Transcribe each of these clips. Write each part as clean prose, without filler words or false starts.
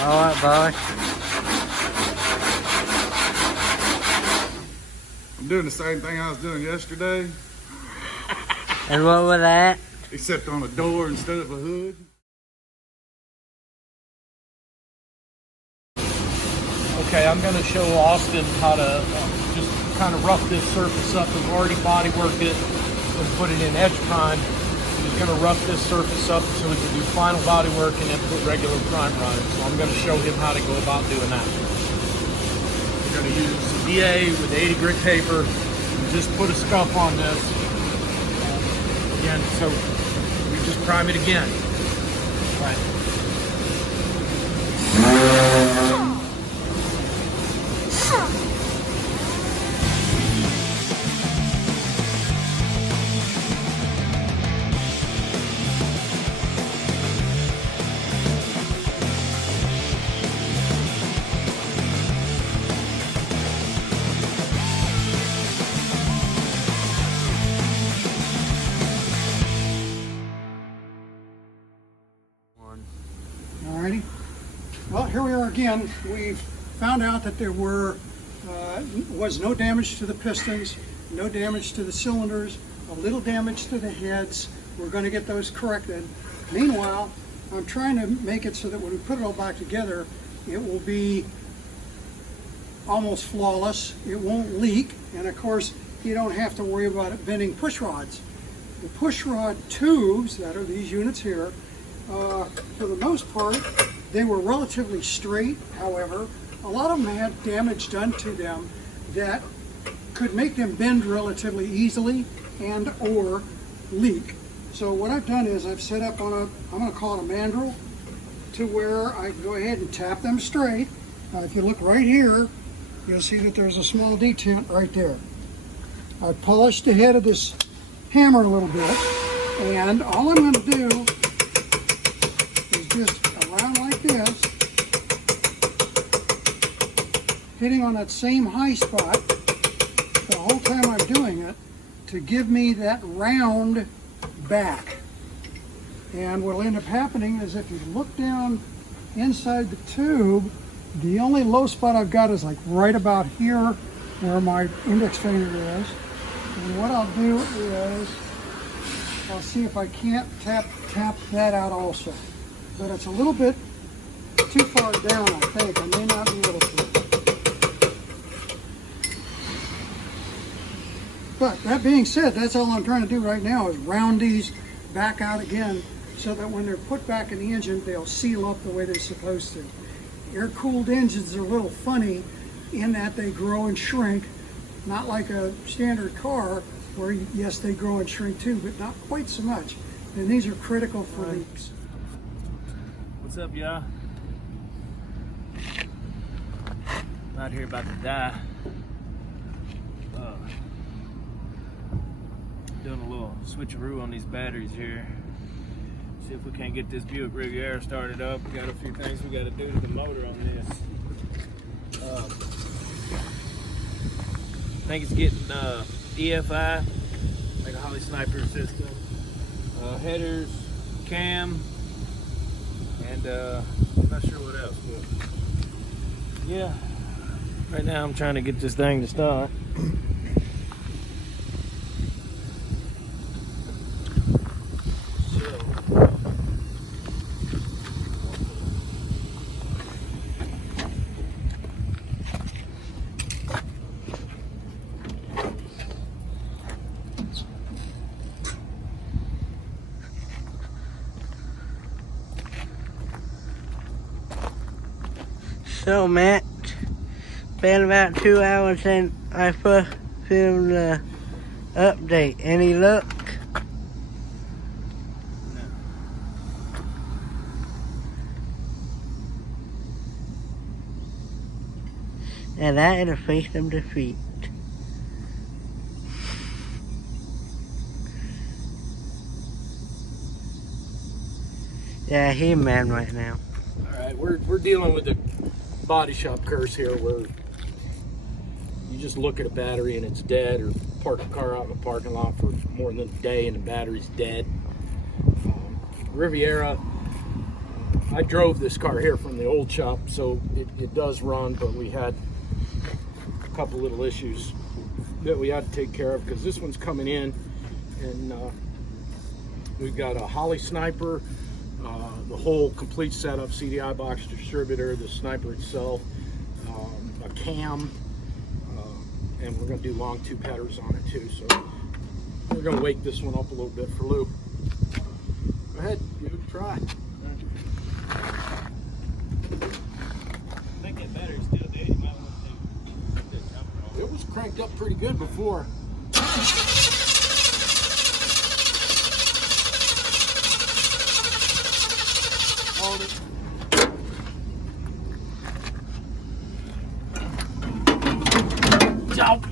Alright, boy. I'm doing the same thing I was doing yesterday. And what was that? Except on a door instead of a hood. Okay, I'm going to show Austin how to just kind of rough this surface up. We've already body worked it and put it in edge prime. He's going to rough this surface up so we can do final body work and then put regular primer on it. So I'm going to show him how to go about doing that. We're going to use EA with 80 grit paper and just put a scuff on this. Again, so we just prime it again. Right. Alrighty. Well, here we are again. We've found out that there was no damage to the pistons, no damage to the cylinders, a little damage to the heads. We're going to get those corrected. Meanwhile, I'm trying to make it so that when we put it all back together, it will be almost flawless. It won't leak, and of course, you don't have to worry about it bending push rods. The push rod tubes, that are these units here, for the most part, they were relatively straight. However, a lot of them had damage done to them that could make them bend relatively easily and or leak. So what I've done is I've set up on a, I'm going to call it a mandrel, to where I can go ahead and tap them straight. If you look right here, you'll see that there's a small detent right there. I polished the head of this hammer a little bit, and all I'm going to do is just around like this, hitting on that same high spot the whole time I'm doing it to give me that round back. And what'll end up happening is if you look down inside the tube, the only low spot I've got is like right about here where my index finger is. And what I'll do is I'll see if I can't tap that out also. But it's a little bit too far down, I think. I may not be able to. But that being said, that's all I'm trying to do right now is round these back out again so that when they're put back in the engine, they'll seal up the way they're supposed to. Air-cooled engines are a little funny in that they grow and shrink, not like a standard car where, yes, they grow and shrink too, but not quite so much. And these are critical for leaks. What's up, y'all? Out here about to die. Doing a little switcheroo on these batteries here. See if we can't get this Buick Riviera started up. We got a few things we got to do to the motor on this. I think it's getting EFI, like a Holly Sniper system. Headers, cam, and I'm not sure what else. But yeah, right now I'm trying to get this thing to start. So, Matt, been about 2 hours since I first filmed the update. Any luck? No. Now that is a face of defeat. Yeah, he's mad right now. Alright, we're dealing with the body shop curse here where you just look at a battery and it's dead, or park a car out in a parking lot for more than a day and the battery's dead. Riviera I drove this car here from the old shop, so it does run, but we had a couple little issues that we had to take care of because this one's coming in, and we've got a Holly sniper, the whole complete setup, CDI box distributor, the sniper itself, a cam, and we're going to do long tube headers on it too. So we're going to wake this one up a little bit for Lou. Go ahead, give it a try. I think that battery's still dead. You might want to take a jumper on. It was cranked up pretty good before. Hold it. Jump.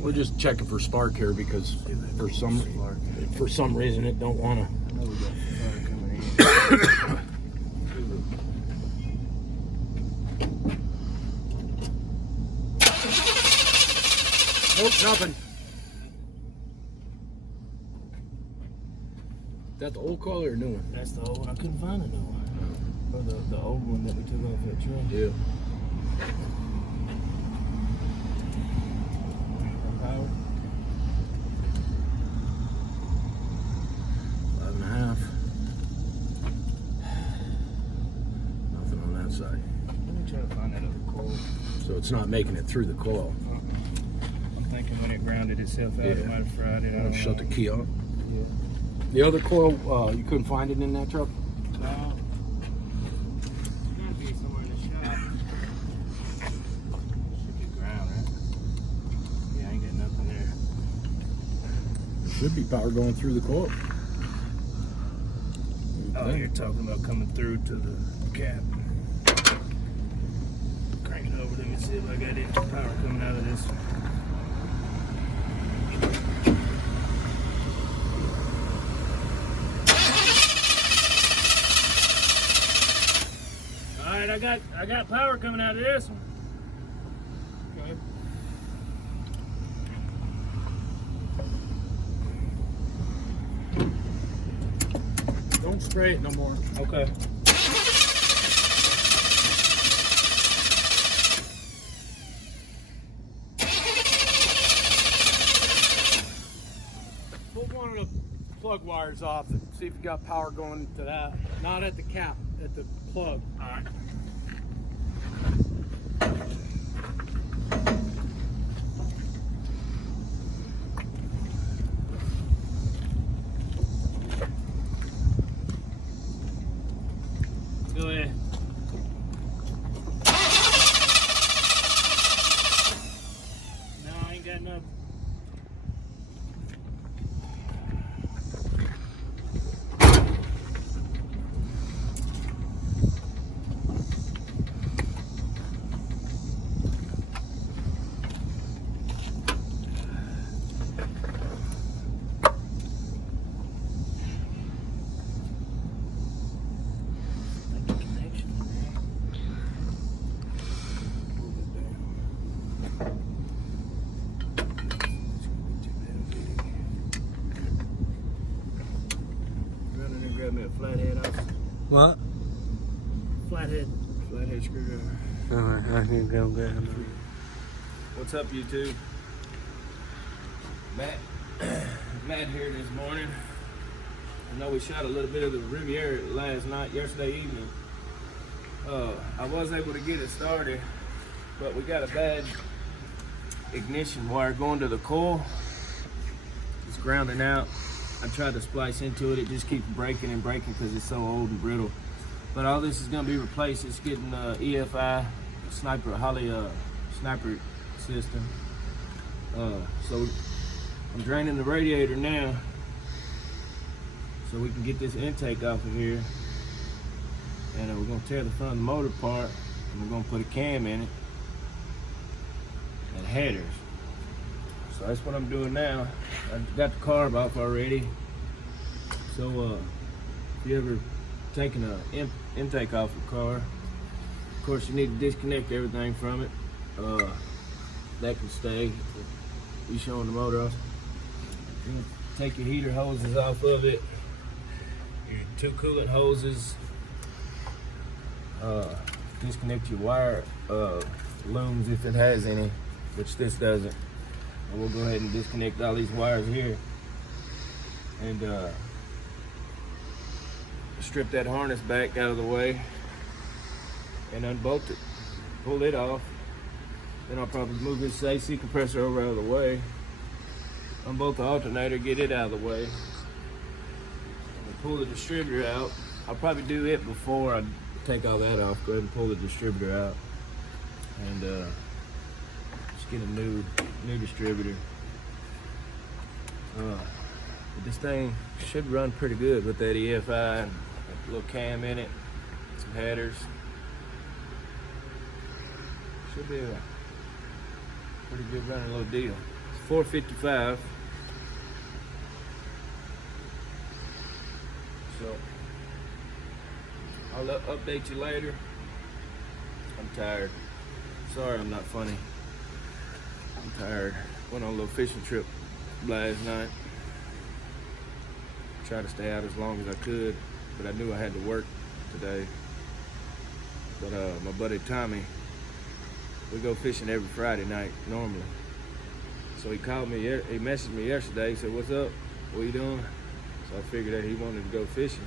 We're just checking for spark here because for some reason it don't want to. I know we got fire coming in. Nope, nothing. That the old coil or a new one? That's the old one. I couldn't find a new one. Or the old one that we took off that truck. Yeah. Power. 11.5. Nothing on that side. Let me try to find that other coil. So it's not making it through the coil. I'm thinking when it grounded itself out, it might have fried it. I don't Shut know. the key off. Yeah. The other coil, you couldn't find it in that truck? No. It's gotta be somewhere in the shop. Should be ground, right? Yeah, I ain't got nothing there. There should be power going through the coil. Oh, you're talking about coming through to the cap. Crank it over. Let me see if I got any power coming out of this. All right, I got power coming out of this one. Okay. Don't spray it no more. Okay. Pull one of the plug wires off and see if you got power going to that. Not at the cap, at the plug. All right. Go ahead. No, I ain't got nothing. Grab me a flathead off. What? Flathead screwdriver. Alright, I can go get him. What's up, YouTube? Matt here this morning. I know we shot a little bit of the Riviera yesterday evening. I was able to get it started, but we got a bad ignition wire going to the coil. It's grounding out. I tried to splice into it. It just keeps breaking and breaking because it's so old and brittle. But all this is going to be replaced. It's getting EFI sniper Holly sniper system. So I'm draining the radiator now, so we can get this intake off of here. And we're going to tear the front of the motor apart, and we're going to put a cam in it and headers. So that's what I'm doing now. I got the carb off already. So if you ever taken an intake off a car, of course, you need to disconnect everything from it. That can stay. You showing the motor off. You're gonna take your heater hoses off of it. Your 2 coolant hoses. Disconnect your wire looms if it has any, which this doesn't. And we'll go ahead and disconnect all these wires here and strip that harness back out of the way and unbolt it. Pull it off. Then I'll probably move this AC compressor over out of the way. Unbolt the alternator, get it out of the way. And pull the distributor out. I'll probably do it before I take all that off. Go ahead and pull the distributor out. And just get a new distributor. But this thing should run pretty good with that EFI and a little cam in it, some headers. Should be a pretty good running little deal. It's 455. So I'll update you later. I'm tired. Sorry I'm not funny. I'm tired. Went on a little fishing trip last night. Tried to stay out as long as I could, but I knew I had to work today. But my buddy Tommy, we go fishing every Friday night normally. So he called me, he messaged me yesterday. He said, "What's up? What you doing?" So I figured that he wanted to go fishing.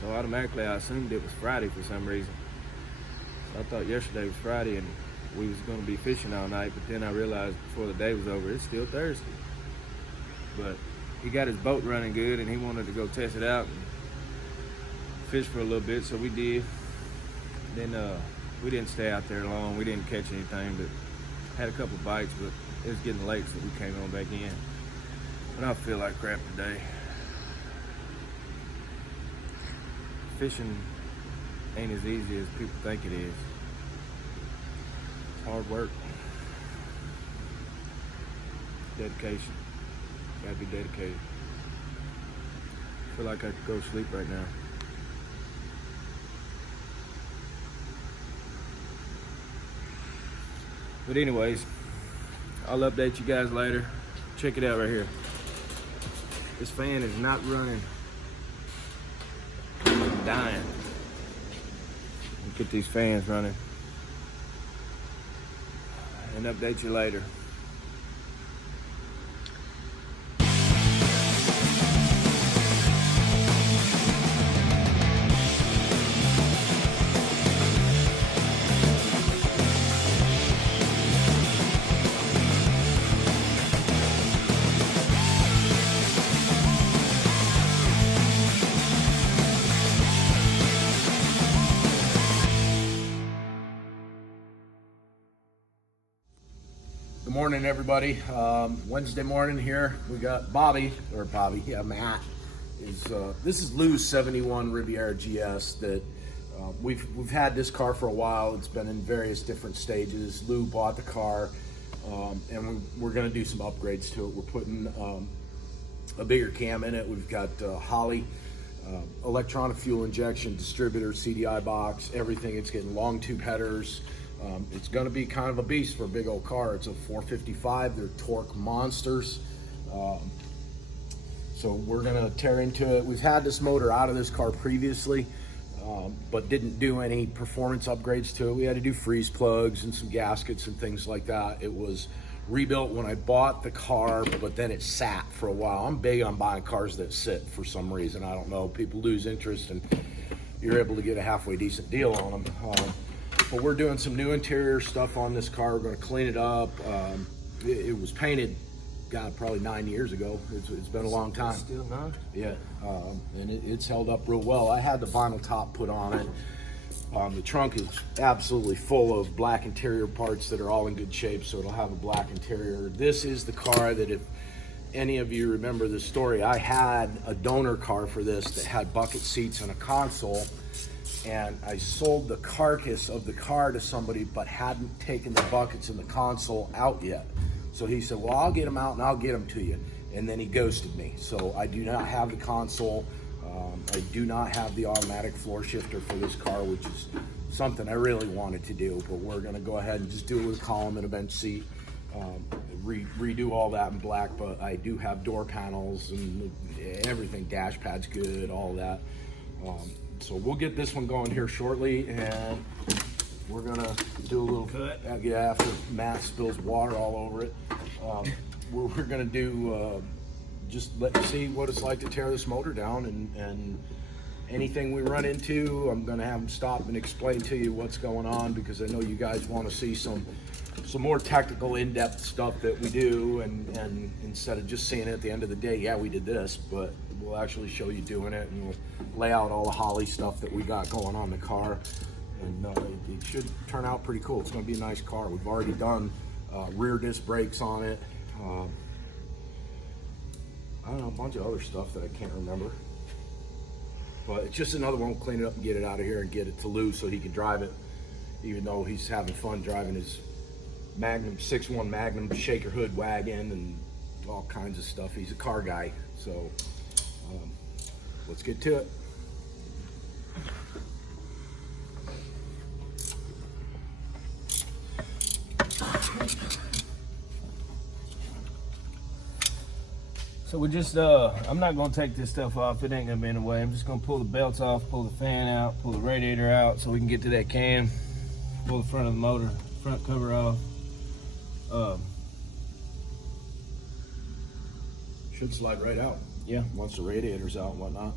So automatically I assumed it was Friday for some reason. So I thought yesterday was Friday and we was gonna be fishing all night, but then I realized before the day was over, it's still Thursday. But he got his boat running good and he wanted to go test it out and fish for a little bit, so we did. Then we didn't stay out there long. We didn't catch anything, but had a couple bites, but it was getting late, so we came on back in. But I feel like crap today. Fishing ain't as easy as people think it is. It's hard work. Dedication. Gotta be dedicated. I feel like I could go to sleep right now. But anyways, I'll update you guys later. Check it out right here. This fan is not running. I'm dying. Get these fans running and update you later. Good morning, everybody. Wednesday morning here. We got Matt. This is Lou's 71 Riviera GS that we've had this car for a while. It's been in various different stages. Lou bought the car, and we're going to do some upgrades to it. We're putting a bigger cam in it. We've got Holley electronic fuel injection, distributor, CDI box, everything. It's getting long tube headers. It's going to be kind of a beast for a big old car. It's a 455. They're torque monsters. So we're going to tear into it. We've had this motor out of this car previously, but didn't do any performance upgrades to it. We had to do freeze plugs and some gaskets and things like that. It was rebuilt when I bought the car, but then it sat for a while. I'm big on buying cars that sit for some reason. I don't know. People lose interest and you're able to get a halfway decent deal on them. But we're doing some new interior stuff on this car. We're going to clean it up. It was painted, God, probably 9 years ago. It's been a long time. Still not? Yeah, and it's held up real well. I had the vinyl top put on it. The trunk is absolutely full of black interior parts that are all in good shape, so it'll have a black interior. This is the car that, if any of you remember the story, I had a donor car for this that had bucket seats and a console. And I sold the carcass of the car to somebody, but hadn't taken the buckets and the console out yet. So he said, well, I'll get them out and I'll get them to you. And then he ghosted me. So I do not have the console. I do not have the automatic floor shifter for this car, which is something I really wanted to do, but we're gonna go ahead and just do it with a column and a bench seat. Redo all that in black, but I do have door panels and everything, dash pad's good, all that. So we'll get this one going here shortly, and we're gonna do a little cut. Yeah, after Matt spills water all over it. We're gonna do, just let you see what it's like to tear this motor down, and anything we run into, I'm gonna have them stop and explain to you what's going on, because I know you guys wanna see some more technical, in-depth stuff that we do, and instead of just seeing it at the end of the day, yeah, we did this, but we'll actually show you doing it, and we'll lay out all the Holly stuff that we got going on in the car, and it should turn out pretty cool. It's gonna be a nice car. We've already done rear disc brakes on it. I don't know, a bunch of other stuff that I can't remember. But it's just another one. We'll clean it up and get it out of here and get it to Lou so he can drive it, even though he's having fun driving his Magnum, 6.1 Magnum shaker hood wagon and all kinds of stuff. He's a car guy, so let's get to it. So we just, I'm not gonna take this stuff off. It ain't gonna be in the way. I'm just gonna pull the belts off, pull the fan out, pull the radiator out so we can get to that cam. Pull the front of the motor, front cover off. Should slide right out. Yeah. Once the radiator's out and whatnot.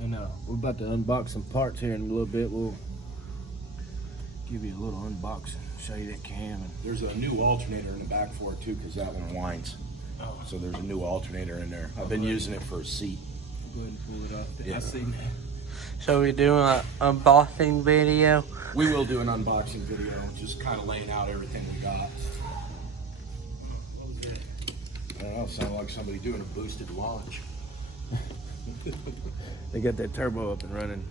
And we're about to unbox some parts here in a little bit. We'll give you a little unboxing, show you that cam. And There's a new alternator in the back for it too, because that one winds. Oh. So there's a new alternator in there. I've been using it for a seat. go ahead and pull it off. Yeah. I seen that. So we're doing an unboxing video. We will do an unboxing video, just kind of laying out everything we got. What was that? I don't know, sounded like somebody doing a boosted launch. They got that turbo up and running.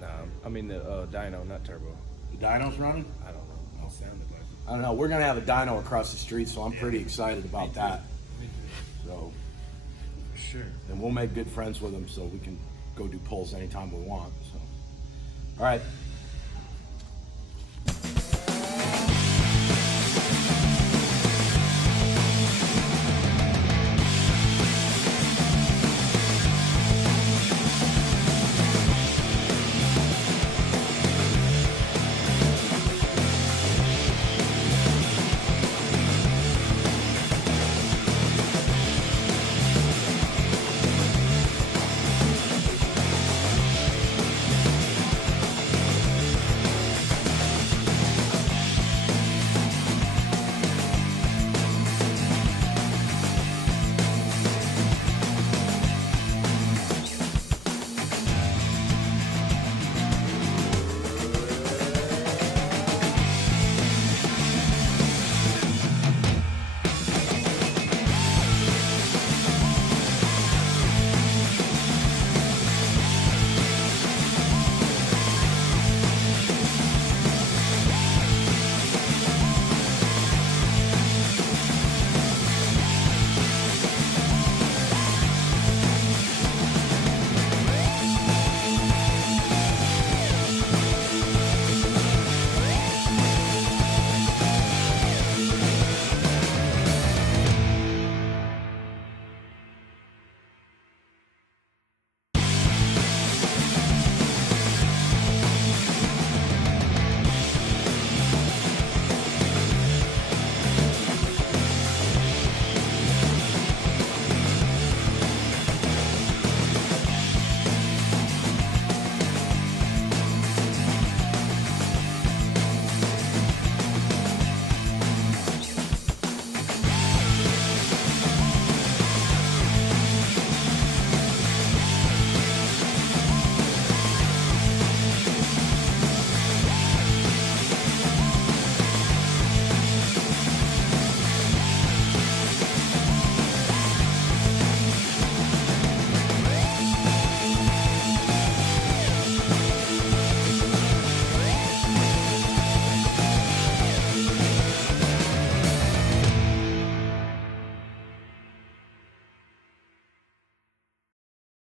Nah, I mean the dyno, not turbo. The dyno's running? I don't know. It sounded like it. I don't know, we're gonna have a dyno across the street, so I'm pretty excited about that. So, For sure. and we'll make good friends with them so we can go do pulls anytime we want, so. All right,